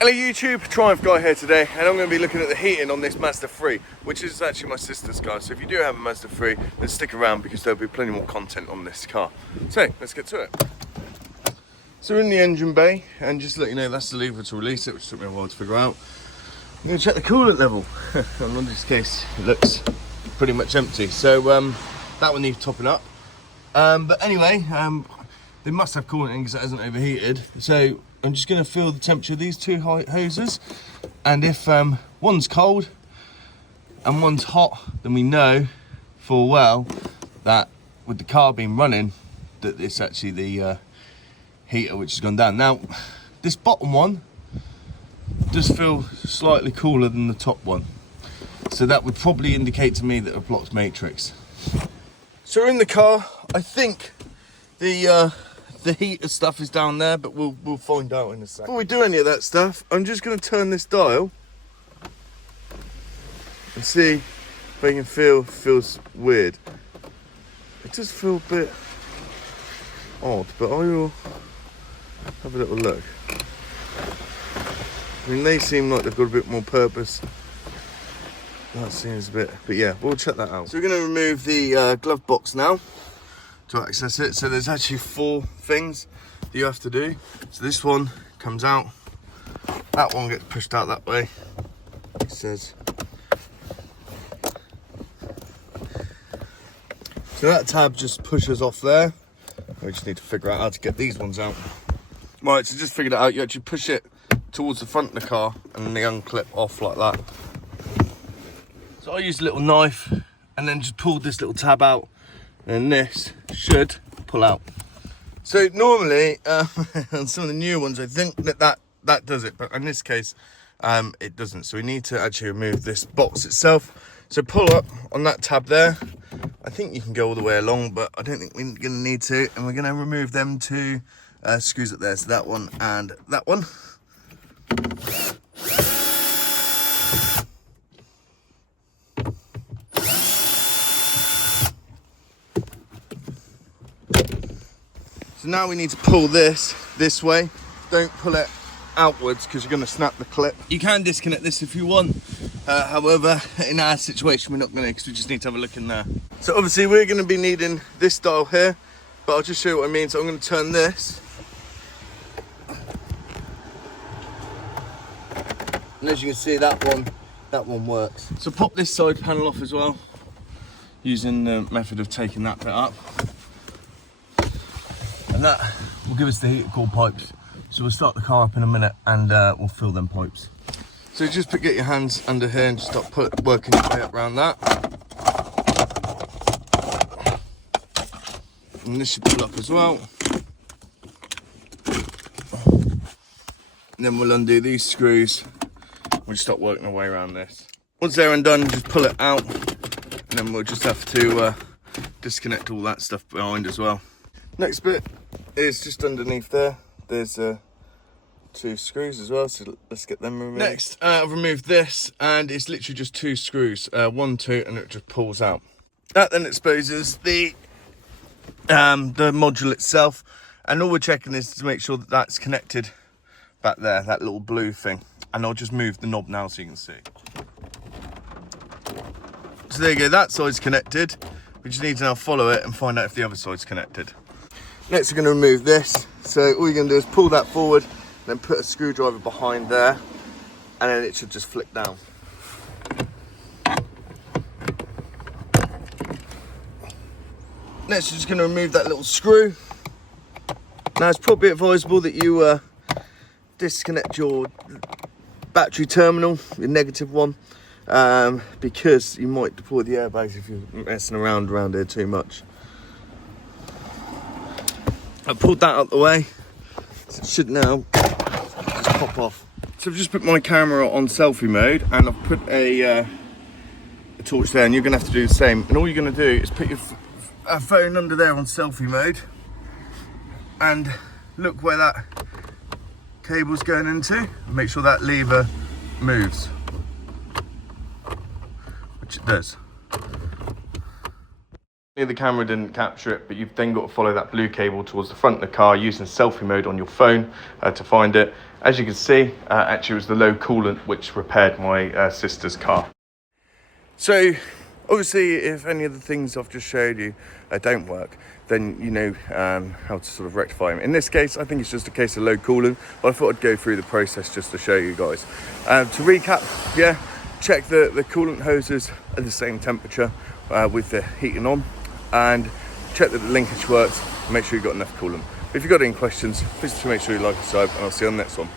Hello YouTube, Triumph Guy here today, and I'm going to be looking at the heating on this Mazda 3, which is actually my sister's car. So if you do have a Mazda 3, then stick around because there'll be plenty more content on this car. So let's get to it. So we're in the engine bay, and just to let you know, that's the lever to release it, which took me a while to figure out. I'm going to check the coolant level. In this case, it looks pretty much empty, so that one needs topping up. But anyway, they must have coolant in because it hasn't overheated. So I'm just going to feel the temperature of these two hoses, and if one's cold and one's hot, then we know full well that with the car being running, that it's actually the heater which has gone down. Now, this bottom one does feel slightly cooler than the top one, so that would probably indicate to me that a blocked matrix. So we're in the car. I think the heater stuff is down there, but we'll find out in a second. Before we do any of that stuff, I'm just going to turn this dial and see if I can feels weird. It does feel a bit odd, but I will have a little look. I mean, they seem like they've got a bit more purpose. That seems a bit, but yeah, we'll check that out. So we're going to remove the glove box now to access it. So there's actually 4 things that you have to do. So this one comes out, that one gets pushed out that way, it says. So that tab just pushes off there. We just need to figure out how to get these ones out. Right, so just figured it out. You actually push it towards the front of the car and then they unclip off like that. So I used a little knife and then just pulled this little tab out, and this should pull out. So normally on some of the newer ones, I think that does it, but in this case it doesn't. So we need to actually remove this box itself. So pull up on that tab there. I think you can go all the way along, but I don't think we're going to need to. And we're going to remove them 2 screws up there. So that one and that one. So now we need to pull this way. Don't pull it outwards because you're going to snap the clip. You can disconnect this if you want. However, in our situation, we're not going to, because we just need to have a look in there. So obviously we're going to be needing this dial here, but I'll just show you what I mean. So I'm going to turn this. And as you can see, that one works. So pop this side panel off as well, using the method of taking that bit up. And that will give us the heater core pipes. So we'll start the car up in a minute and we'll fill them pipes. So just get your hands under here and just start working your way up around that. And this should pull up as well. And then we'll undo these screws. We'll just start working our way around this. Once they're undone, just pull it out. And then we'll just have to disconnect all that stuff behind as well. Next bit is just underneath there. There's 2 screws as well, so let's get them removed. Next, I've removed this, and it's literally just 2 screws, 1, 2, and it just pulls out. That then exposes the module itself, and all we're checking is to make sure that that's connected back there, that little blue thing. And I'll just move the knob now so you can see. So there you go, that side's connected. We just need to now follow it and find out if the other side's connected. Next, we're going to remove this. So all you're going to do is pull that forward, then put a screwdriver behind there, and then it should just flick down. Next, we're just going to remove that little screw. Now, it's probably advisable that you disconnect your battery terminal, your negative one, because you might deploy the airbags if you're messing around here too much. I pulled that out the way, so it should now just pop off. So I've just put my camera on selfie mode, and I've put a torch there, and you're going to have to do the same. And all you're going to do is put your phone under there on selfie mode, and look where that cable's going into, and make sure that lever moves, which it does. The camera didn't capture it, but you've then got to follow that blue cable towards the front of the car using selfie mode on your phone to find it, As you can see, actually it was the low coolant which repaired my sister's car. So obviously if any of the things I've just showed you don't work, then you know how to sort of rectify them. In this case, I think it's just a case of low coolant, but I thought I'd go through the process just to show you guys. To recap, yeah, check the coolant hoses at the same temperature with the heating on, and check that the linkage works, make sure you've got enough coolant. If you've got any questions, please make sure you like and subscribe, and I'll see you on the next one.